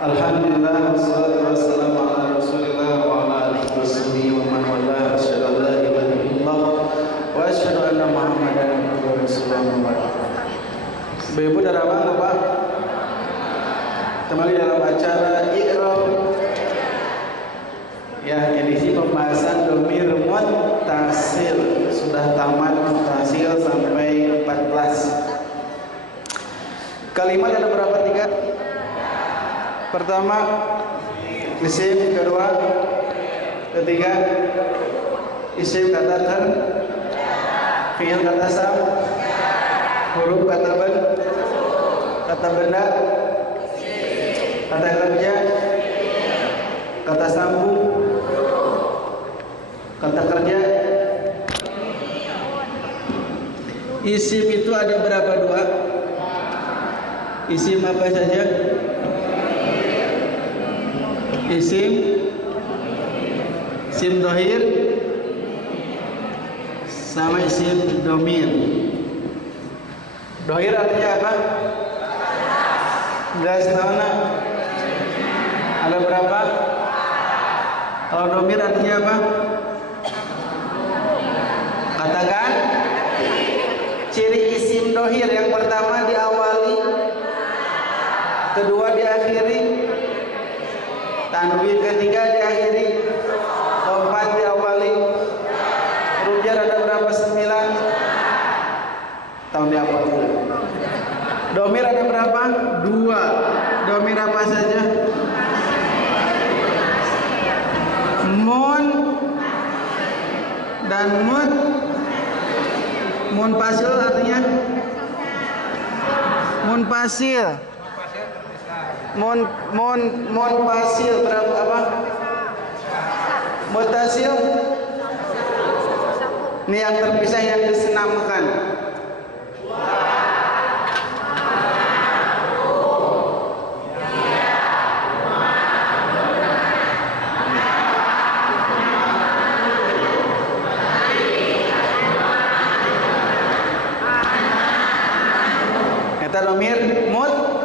Alhamdulillah wassalatu wassalamu ala Rasulillah wa ala alihi washabihi wa man wala. Asyhadu an la ilaha illallah wa asyhadu anna Muhammadan abduhu wa rasuluh. Ibu dari mana, Pak? Kembali dalam acara I'rab ya, edisi pembahasan dhamir muttasil. Sudah tamat muttasil sampai 14. Kalimat ada berapa? 3. Pertama isim, kedua, ketiga isim kata kan, fi'il kata sam, huruf kata ben, kata benda, kata kerja, kata sambung, kata kerja. Isim itu ada berapa? 2. Isim apa saja? Isim dhahir sama isim dhamir. Dhahir artinya apa? Jelas tahu. Ada berapa? Kalau dhamir artinya apa? Katakan ciri isim dhahir. Yang pertama diawali, kedua diakhiri, tanwin ketiga diakhiri, keempat diawali. Huruf jar ada berapa? 9. Tahun apa dulu? Dhamir ada berapa? 2. Dhamir apa saja? Mun dan mut. Munfasil artinya munfasil. Munfasil berapa apa? Mutasil. Ini yang terpisah, yang disenamkan. Eta dhamir munfasil.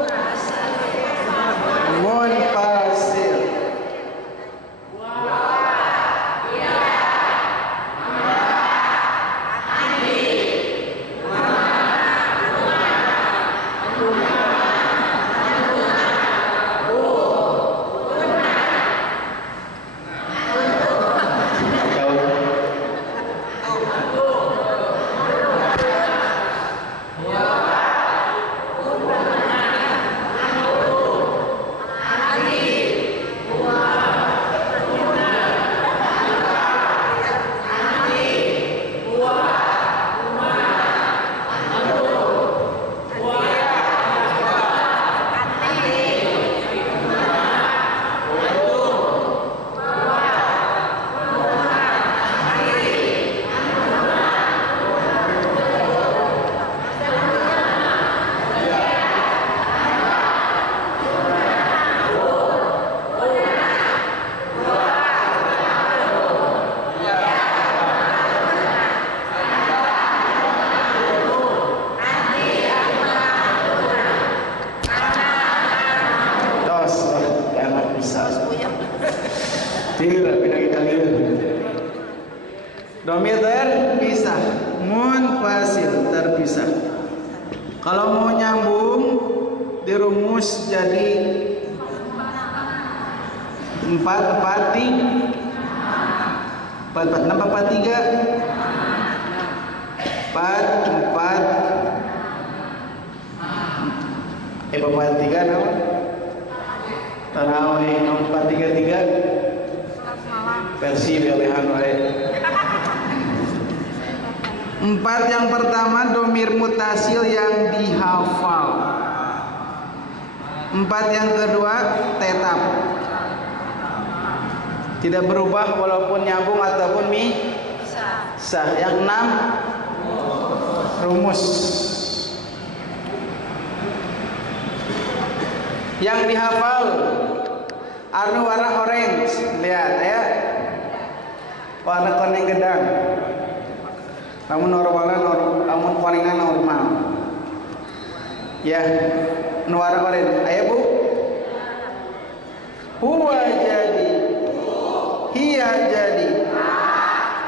Dhamir terpisah, munfasil terpisah. Kalau mau nyambung dirumus jadi 4 4 3 4 4 6 4 3 4 4 4 3 nama tarawih 4 3 3 versi pilihan wae. 4 yang pertama dhamir mutasil yang dihafal. 4 yang kedua tetap, tidak berubah walaupun nyambung ataupun misah. Yang 6 rumus. Yang dihafal anu warna orange, lihat ya, warna kuning gedang. Namun warna normal. Ya, nu warna orange. Aya Bu? jadi,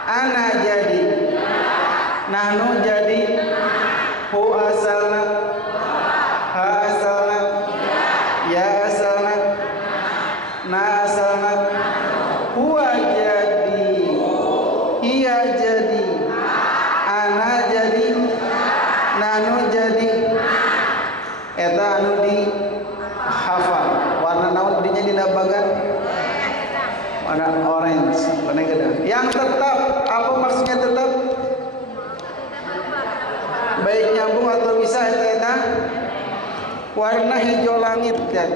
ana jadi, nahnu jadi, hu asalna, ha asalna, ya asalna, na asalna, huwa jadi, iya jadi, ana jadi, nahnu jadi. Eta anu di hafal warna naon dinya dina bagan warna orange warna gede yang tetap. Apa maksudnya tetap? Baik nyambung atau bisa eta warna hijau langit kan,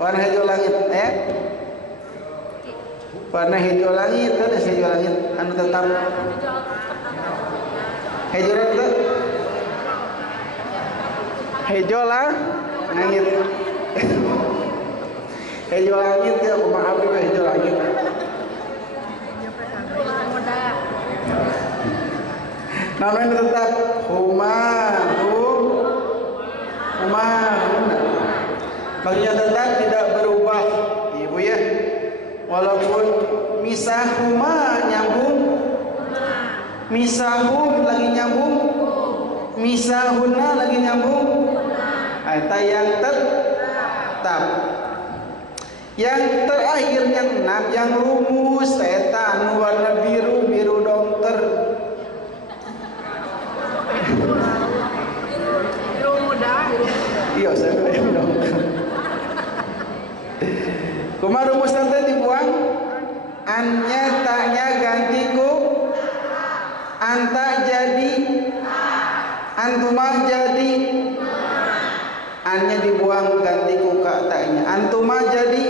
warna hijau langit warna hijau langit ada hijau langit anu tetap hijau langit hijau lah langit hijau langit ya aku maaf juga hijau langit namanya tetap huma maksudnya tetap tidak berubah ibu ya, walaupun misahuma nyambung, misahum lagi nyambung, misahuna lagi nyambung. Eta yang tetap. Yang terakhir yang 6 yang rumus eta anu warna biru, biru dokter. Biru muda. Iya, saya biru dokter. Kumaha rumus teh dibuang? Annya taknya ganti ku anta jadi, antumah jadi. Annya dibuang ganti ku taknya. Antumah jadi.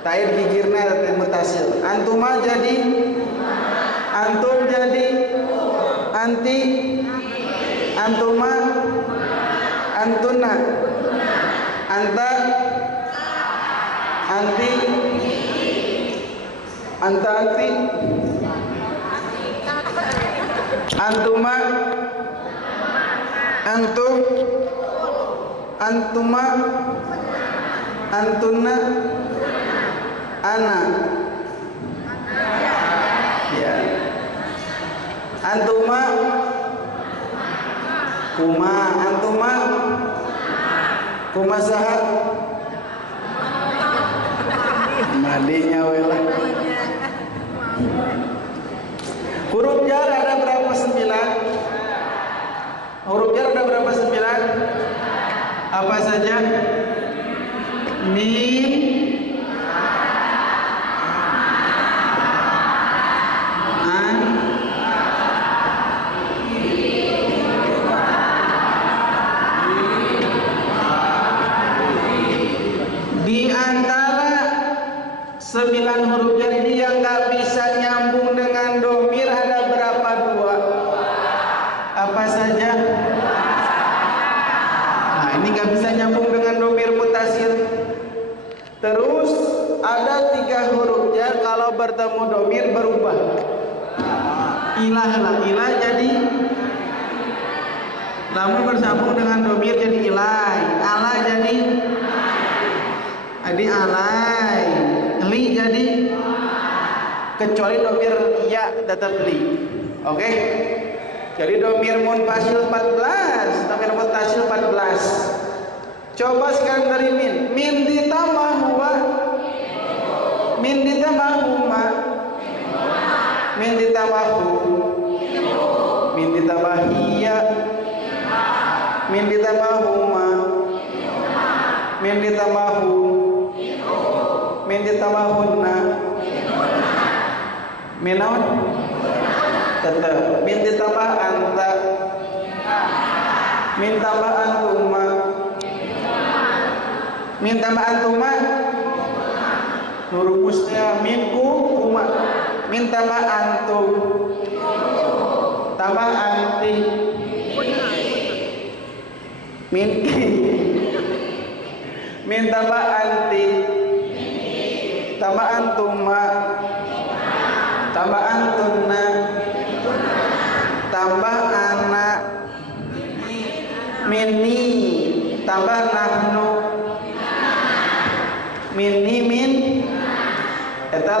Tair gigirna teh mutasil. Antumah jadi. Antum jadi. Anti. Antuma. Antuna. Anta. Anti. Anta anti. Antuma. Antum. Antuma. Antuna. Ana. Ya. Antuma. Kuma. Antuma. Kuma saha. Madinya welah. Huruf jar ada berapa 9? Huruf jar ada berapa 9? Apa saja? Mim, an, di antara 9 huruf jar ini yang nggak bisa nyambung dengan domir ada berapa? 2. Apa saja? Nah, ini nggak bisa nyambung dengan domir mutasil. Terus ada 3 huruf jar kalau bertemu domir berubah. Ilah lah, ilah jadi lamun bersambung dengan domir jadi ilai, ala jadi alai, li jadi kecuali domir ya tetap li. Oke? Jadi domir munfasil 14, domir mutasil 14. Coba sekarang dari min. Min ditambah huwa, min ditambah huma, min ditambah hu, min ditambah hiya, min ditambah huma, min ditambah hu, min ditambah hunna, min naon? Tetap min ditambah anta, min tambah antuma, min tambah antuma, rumusnya minku kuma, min tambah antum, tambah anti, minki, min tambah anti, tambah antuma, tambah antunna, tambah anak, mini, tambah nahnu, mini min, eta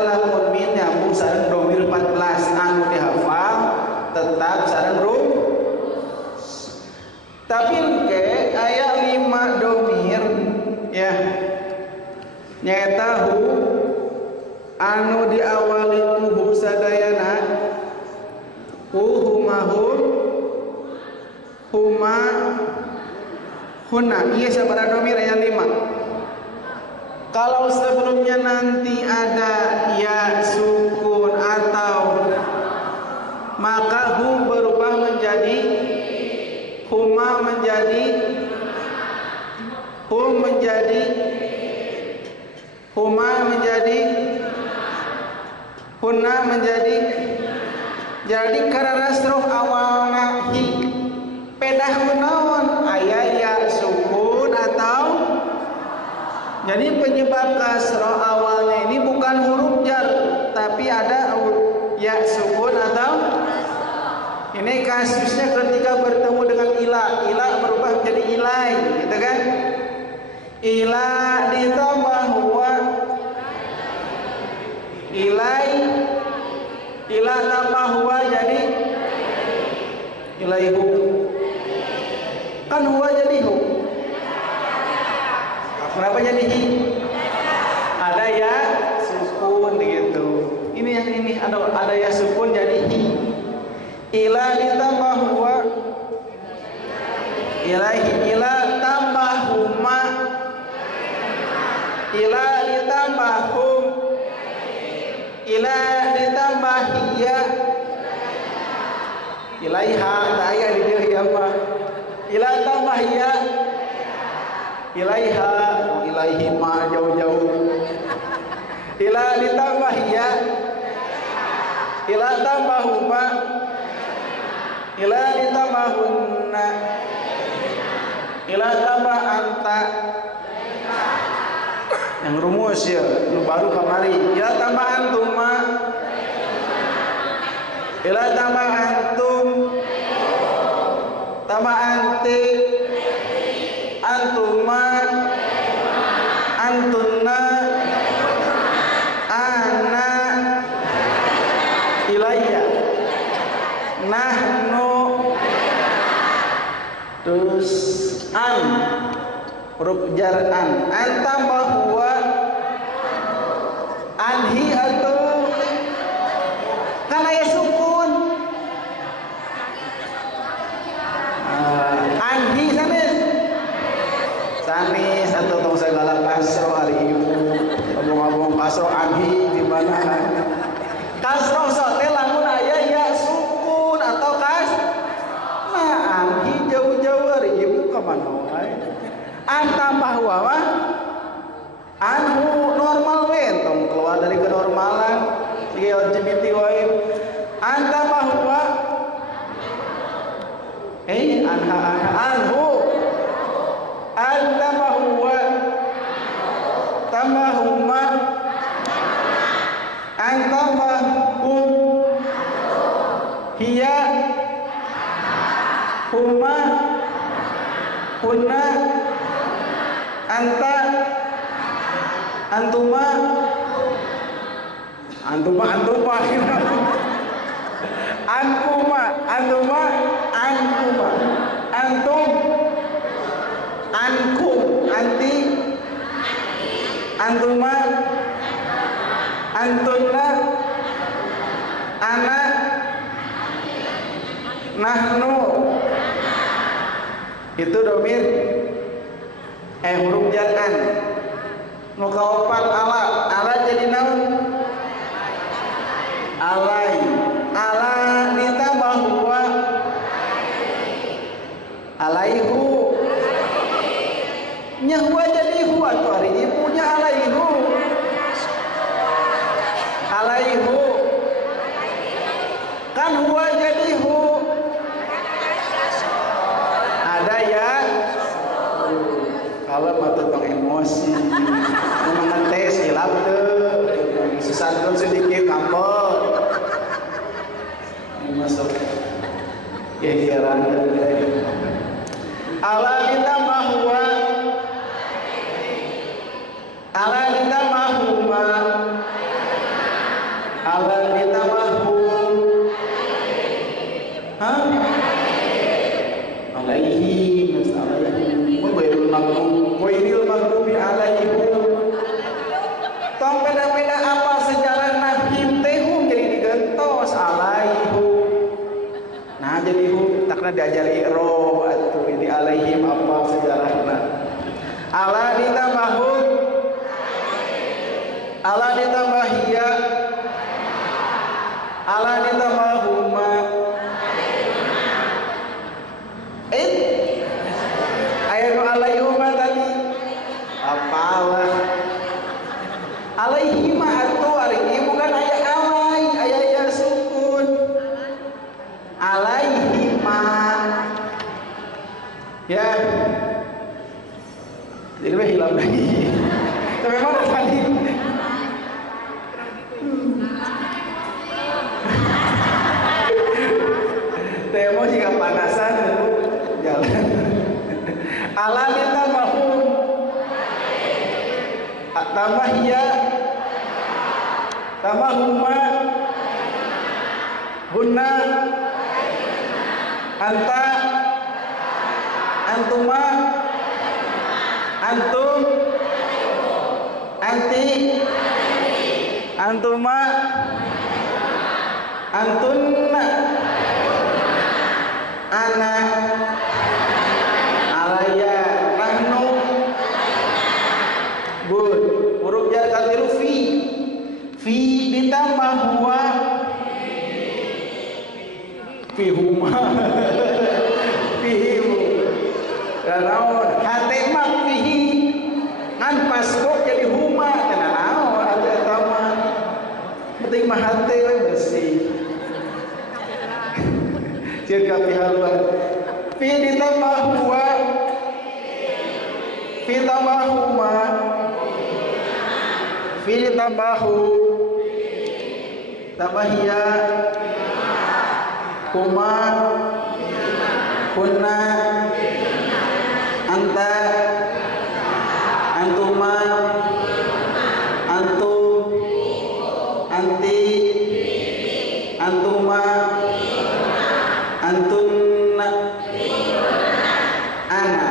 nyaeta hu anu diawali hu sadayana humahum huma hunna. Iya sabaraha domir aya 5. Kalau sebelumnya nanti ada ya sukun atau maka hum berubah menjadi huma menjadi hum menjadi huma menjadi hunna menjadi. Jadi kararasroh awalna hi pedah kunaon aya ya sukun atau. Jadi penyebab kasroh awalnya ini bukan huruf jar tapi ada ya sukun atau. Ini kasusnya ketika bertemu dengan ila berubah menjadi ilai, gitu kan? Ila ditambah huwa, ilai, ila tambah huwa jadi ilaihu. Kan huwa jadi hu. Kenapa jadi hi? Ada ya sukun gitu. Ini yang ini ada ya sukun jadi hi. Ila ditambah huwa ilaihi. Ila tambah huma ila ditambah hum ila ditambah hiya ilaiha aya di dieu hiya mah ila tambah hiya ilaiha ilaihi ma jauh-jauh ila ditambah hiya ila tambah huma ila ditambah hunna ila tambah anta. Yang rumus ya nu baru kamari ila tambah antuma ila tambah antum tambah anti antuma antunna ana ilayya nahnu. Terus an huruf jar an tambah huwa anhi atau kan aya sukun anhi sanis atau tong segala kasro hari ibu ngomong kasro anhi di mana kasro sote lamun aya ya sukun atau kas nah anhi jauh-jauh hari ibu kemana wae. An tambah huwa anhu normal we tong keluar dari kenormalan ieu LGBT wae. An tambah huwa anha anhu an tambah huwa tambah huma an tambah hum hiya huma hunna anta antuma ankuma ankuma antum ankum anti antuma antunna ana nahnu. Itu domir huruf jar an. Nu kaopat ala jadi naon alai ala ditambah huwa alaihu nya huwa jadi huwa tuh hari ibunya alaihu kan huwa jadi hu ada ya kalau mah tentang emosi mengetes hilap tuh susah sedikit kampung masuk kehiran ala ditambah huwa ala ditambah huma ala ditambah hum alaihi masalahnya wairul maghdubi alaihim pernah diajari roh atau ini alaihim apa sejarahna. Ala ditambah hiya, ala ditambah huma. Ayat alaihuma tadi apalah alaihima atau ini bukan ayat alai, ayat sukun alaihima ya, jadi hilang lagi. Tapi mana tadi? Temo jika panasan itu jalan. Ala ditambahum, tambah ya, tambah huma, hunna, anta, antuma, antum, anti, antuma, antunna, ana, alaya, nahnu. Good. Huruf jar katilu fi ditambah huwa, fi huma, fihi. Kalau hati mah fihi kan pas kok jadi huma kana naon ada tama. Penting mah hati we bersih. Jaga pihaluan. Fi ditambah huwa, fi tambah huma, fi ditambah hu, tambah hiya, huma, kunna, anta, antuma, antum, anti, antuma, antunna, ana,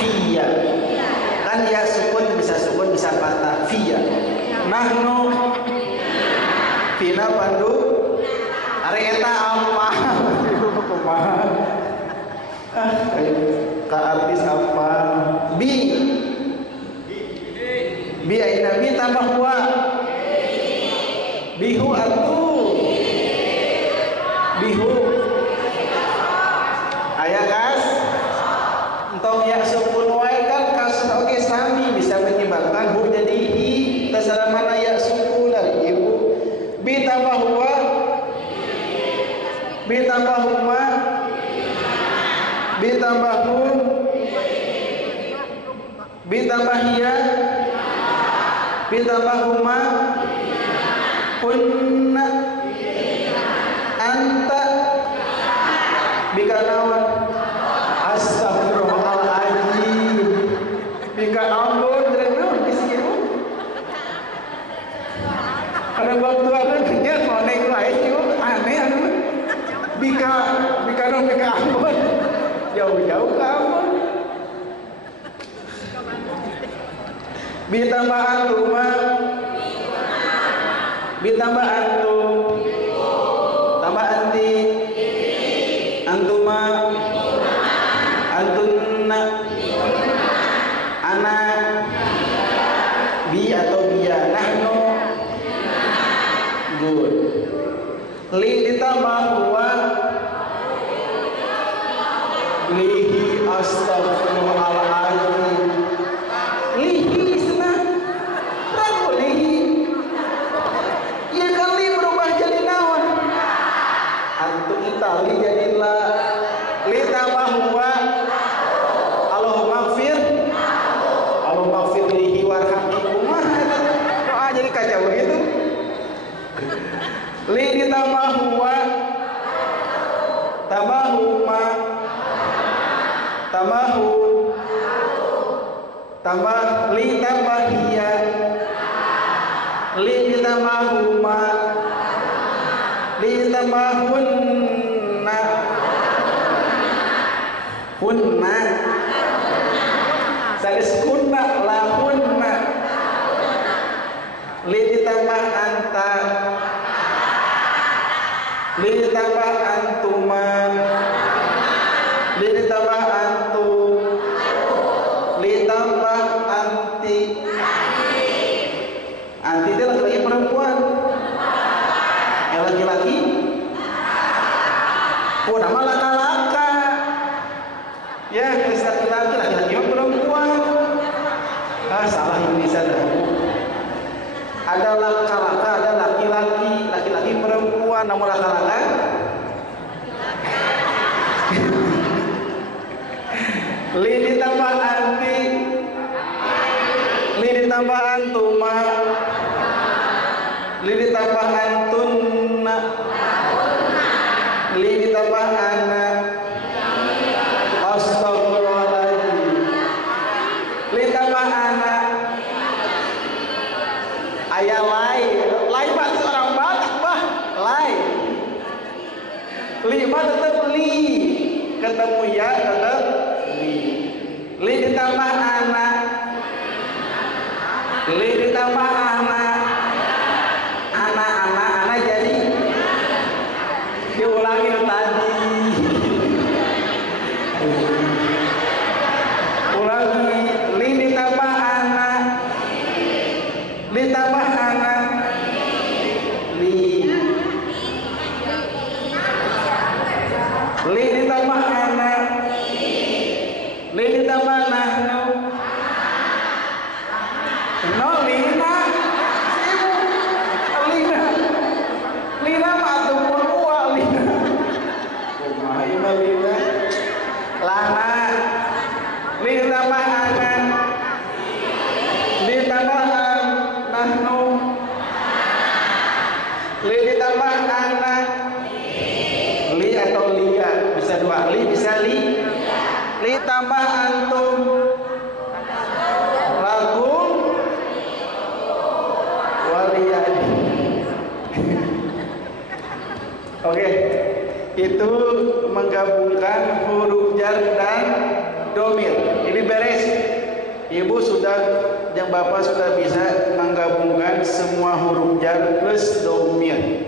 fiya. Kan ya sukun bisa patah fiya. Nahnu fina pandu ari eta apa? Kumaha? Ka artis apa? Bi aina bi tambah huwa. Bihu atu. Bihu. Aya kas. Entong ya sukun wae kan kas oge sami bisa menyebabkan hu jadi hi. Terserah mana ya sukun dari ibu. Bi tambah huwa. Bi tambah huma. Bi tambah hum. Bi tambah hiya. Bi tambah huma. Kunna. Anta. Bika nawan. Astagfirullahaladzim. Bika ambon dari nawan kisiru. Ada waktu ada kerja konek lain juga aneh anu. Bika ambon. Jauh-jauh ke ambon. Bi tambah antuma. Bi tambah antum. Tambah anti. Antuma, antunna, ana, bi atau biya, nahnu. Good. Li ditambah huwa, lihi astagfirullahaladzim. Lihi senang, ragu lihi. Ya kali berubah jadi naon. Antum itali jadilah li tambah huwa. Allahumma gfir lihi warhamni. Kumaha doa jadi kacau begitu. Li ditambah huwa, tambah huma, tambah hu, tambah li tambah hiya, li ditambah huma, li ditambah hunna, hunna, salis kunna lahunna, li ditambah anta, li ditambah antuma, Oh, nama laka-laka. Ya, laki-laki, laki-laki perempuan. Ah, salah Indonesia dah. Ada laka-laka, ada laki-laki, laki-laki perempuan, nama laka-laka. Li ditambah anti, li ditambah antuma, li ditambah antunna, li ditambah anak. Astagfirullahaladzim. Li tambah anak. Ayah lai bahasa orang Batak bah, lai. Lima tetap li, ketemu ya tetap li. Li ditambah anak, li ditambah anak, anak jadi diulangi tadi. Ulangi, li ditambah anak, ditambah anak, li ditambah anak, li ditambah nahnu, no lina, lina matupun uwa lina, kumaha lina, lana, li ditambah anak, ditambah nahnu, li ditambah anak, li atau lia bisa dua, li bisa li tambah antum, lakum, waliyadi. Oke, itu menggabungkan huruf jar dan domir. Ini beres. Ibu sudah, yang bapak sudah bisa menggabungkan semua huruf jar plus domir.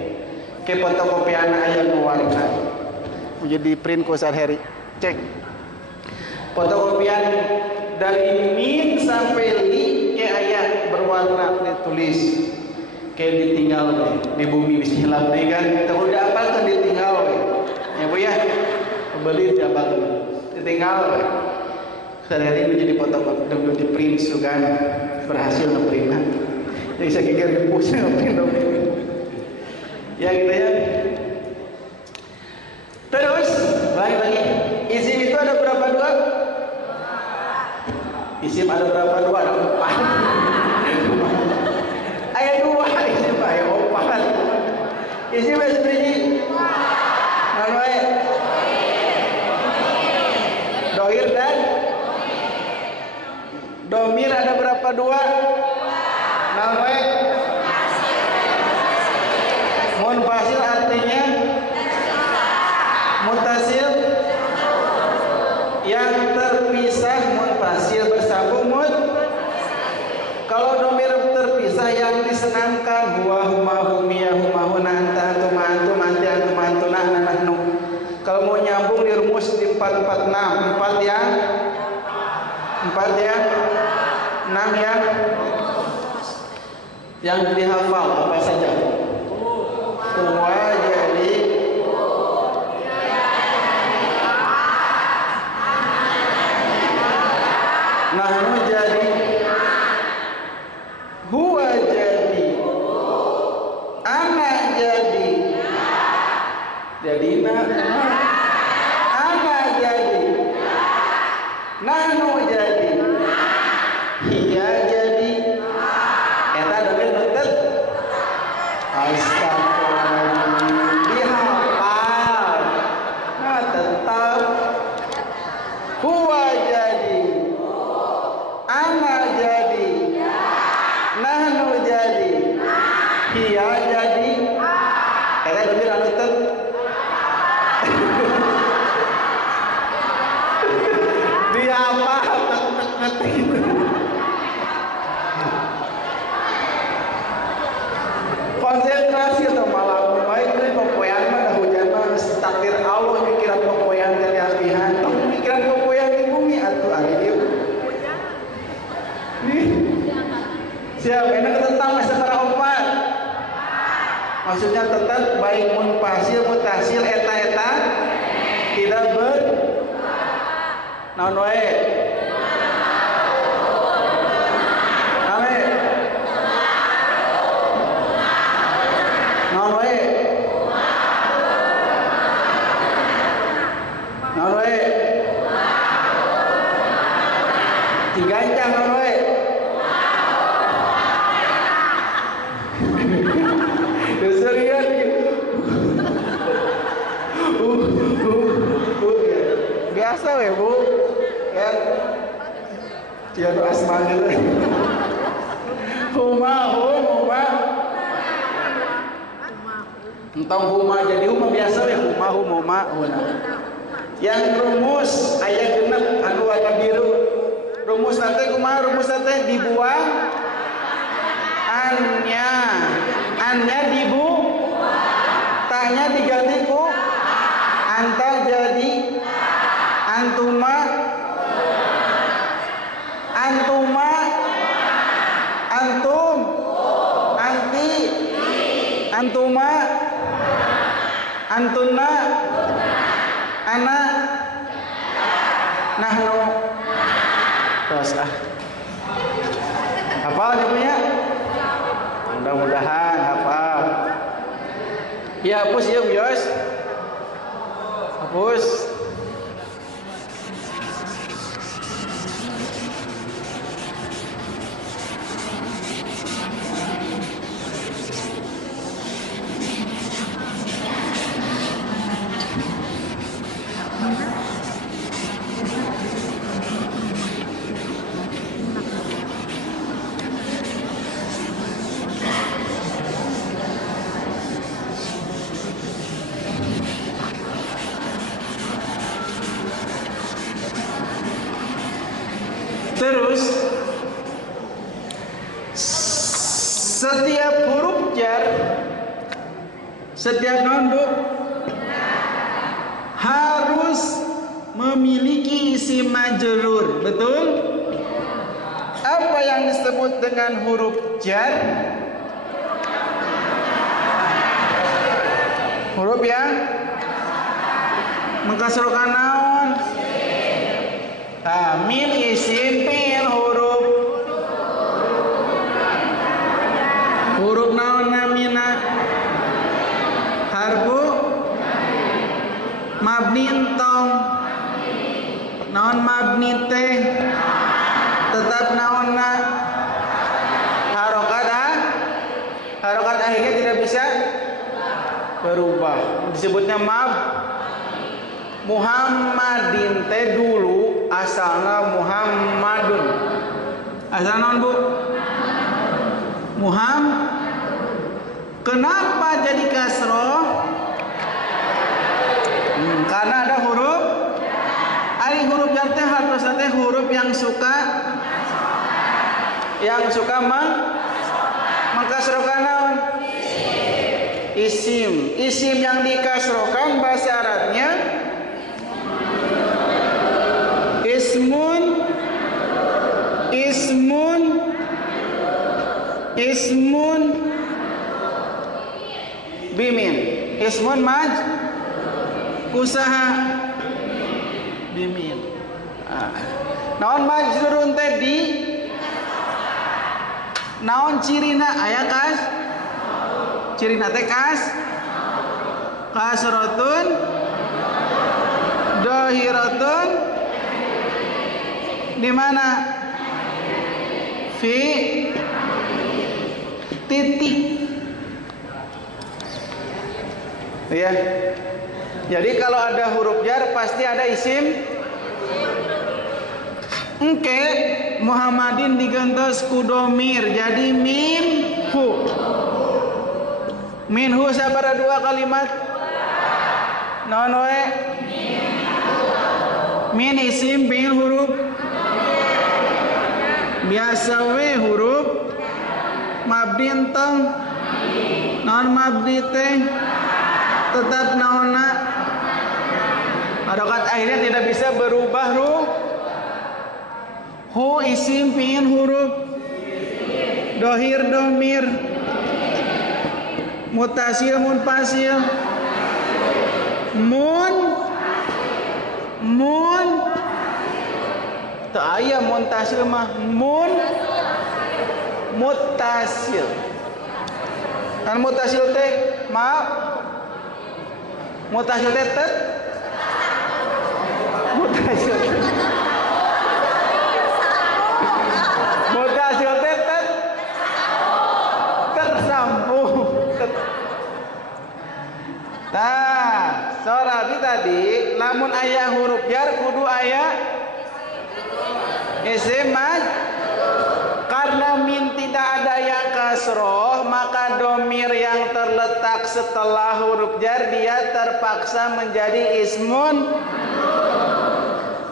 Ke fotokopian ayat warna. Jadi print ku Heri. Cek. Fotokopian dari min sampai li ke ayat berwarna ditulis. Kayak ditinggal di bumi bismillah kan. Tahu udah apa kan ditinggal. Ya Bu ya. Beli jabat ditinggal. Sehari ini jadi fotokopi dan di print juga berhasil ngeprint. Jadi saya kira di pusat ngeprint. Ya gitu ya. Terus lagi. Isim itu ada berapa dua? Isim ada berapa dua? Ada 4. Ayat 2 isim ayat 4. Isim ayat sebiji. Namanya dohir dan domir ada berapa dua? Namanya munfasil artinya mutasil yang terpisah, munfasil bersambung kalau domir terpisah yang disenangkan huwa huma humia huma huna anta antum antum anti antum antuna nahnu. Kalau mau nyambung dirumus di 446, 4 yang 6 yang dihafal apa saja? Huwa jadi nahnu jadi huwa jadi ana jadi ana jadi nahnu jadi hiya jadi eta domir nutet astagfirullahaladzim dihafal nah tetap huwa jadi ana jadi nahnu jadi hiya jadi eta domir anu nutet dia apa gitu. Konsentrasi atau malam baik dari pepoyan mah hujan mah takdir Allah pikiran pepoyan dari alihan pikiran pepoyan di bumi atuh ari dieu siapa ini tentang secara opat maksudnya tetap baik munfasil mutasil eta tidak ber naon wae ame naon wae naon wae digancang naon wae serius biasa we bu ya dia asma gitu huma entong huma jadi huma biasa we huma yang rumus aya genep anu warna biru rumus teh kumaha rumus teh dibuang annya dibuang tanya diganti ku anta jadi antuma antum anti antuma antuna ana nahnu terus hafal dia punya mudah-mudahan hafal ya hapus ya Bios hapus terus setiap huruf jar setiap non bu harus memiliki isim majrur betul apa yang disebut dengan huruf jar huruf yang mengkasrokan naon min isim fi'il huruf naon namina harfu mabni entong naon mabni teh tetap naonna harokat akhirnya tidak bisa berubah disebutnya Muhammadin teh dulu asalnya Muhammadun asal non bu kenapa jadi kasroh karena ada huruf huruf jar teh harusnya teh huruf yang suka mengkasrohkan naon isim yang dikasrohkan bahasa Arabnya ismun bimin ismun kusaha bimin naon majrurun teh di naon cirina aya kas cirina teh kasrotun dohiratun di mana fi titik ya jadi kalau ada huruf jar pasti ada isim engke Muhammadin digantos ku domir jadi minhu sabara dua kalimat naon we min isim fi'il huruf biasa we huruf mabni entong naon mabni teh tetap naonna harokat akhirnya tidak bisa berubah hu isim fi'il huruf dohir domir mutasil munfasil mun teu aya muntasil mah muttasil. Kan muttasil teh maaf muttasil teh muttasil teh tersambung. Nah, soal tadi lamun aya huruf jar kudu aya isim karena min tidak ada yang kasroh, maka domir yang terletak setelah huruf jar dia terpaksa menjadi ismun.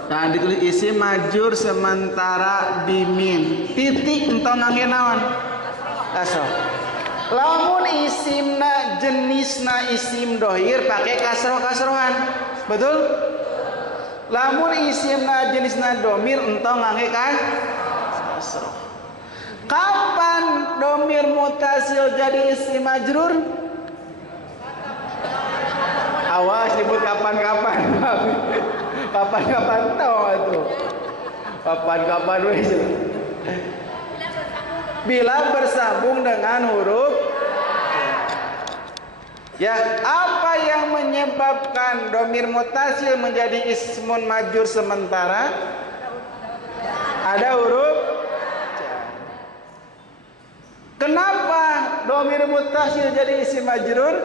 Nah, ditulis isim majur sementara bimin titik entong ngangge naon kasroh. Lamun isimna jenisna isim dohir pakai kasrohan, betul? Lamun isimna jenisna domir entong ngangge kasroh. Kapan domir mutasil jadi isim majrur? Awas nyebut kapan-kapan. Kapan-kapan tahu tuh. Kapan-kapan wes. Bila bersambung dengan huruf ya, apa yang menyebabkan domir mutasil menjadi ismun majrur sementara? Ada huruf. Kenapa domir mutasil jadi isim majrur?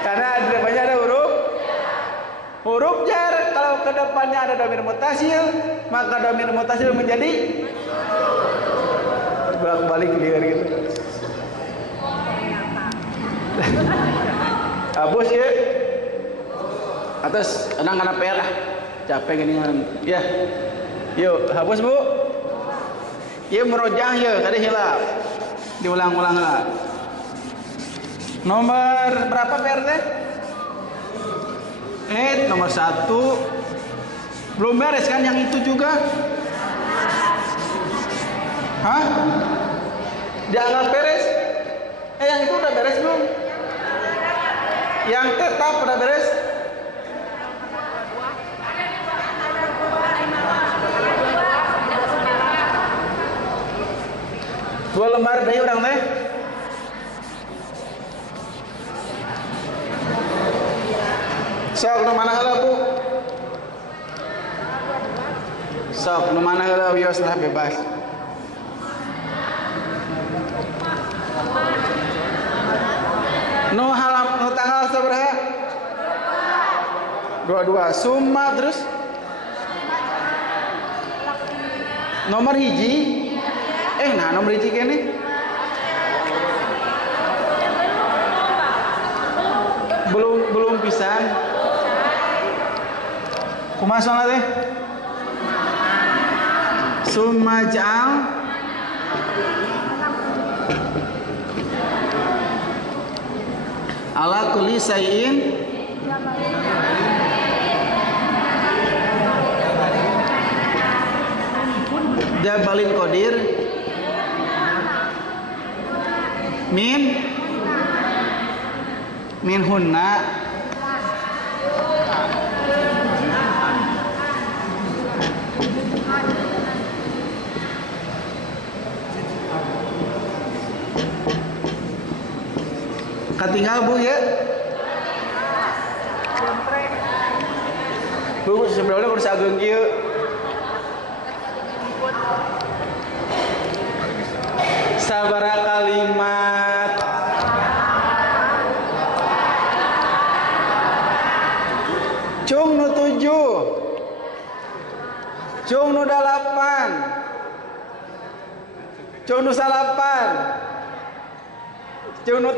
Karena di depannya ada huruf jar. Kalau ke depannya ada domir mutasil, maka domir mutasil menjadi bolak-balik gitu. Habis ya. Atas anak-anak PR lah. Capek gini kan. Ya. Yuk, hapus Bu. Ya merojah ya, tadi hilaf. Diulang-ulang lah. Nomor berapa PR teh? Nomor 1. Belum beres kan yang itu juga? Hah? Dianggap beres? Yang itu udah beres belum? Yang tetap udah beres? Dua lembar dari orang teh. Sok nu mana heula Bu? Sok nu mana heula wios lah bebas. Nu tanggal sabaraha? 22. Summa terus nomor hiji. Nah nomor hiji kene. Belum pisan. Kumaha soalna teh? Summa ja'al ala kulli sayyin jabalin qadir min hunna katinggal Bu ya. Bu sebelumnya kurus ageng kieu. Sabaraha kalimat cung nu 7 cung nu 8 cung nu 8 cung nu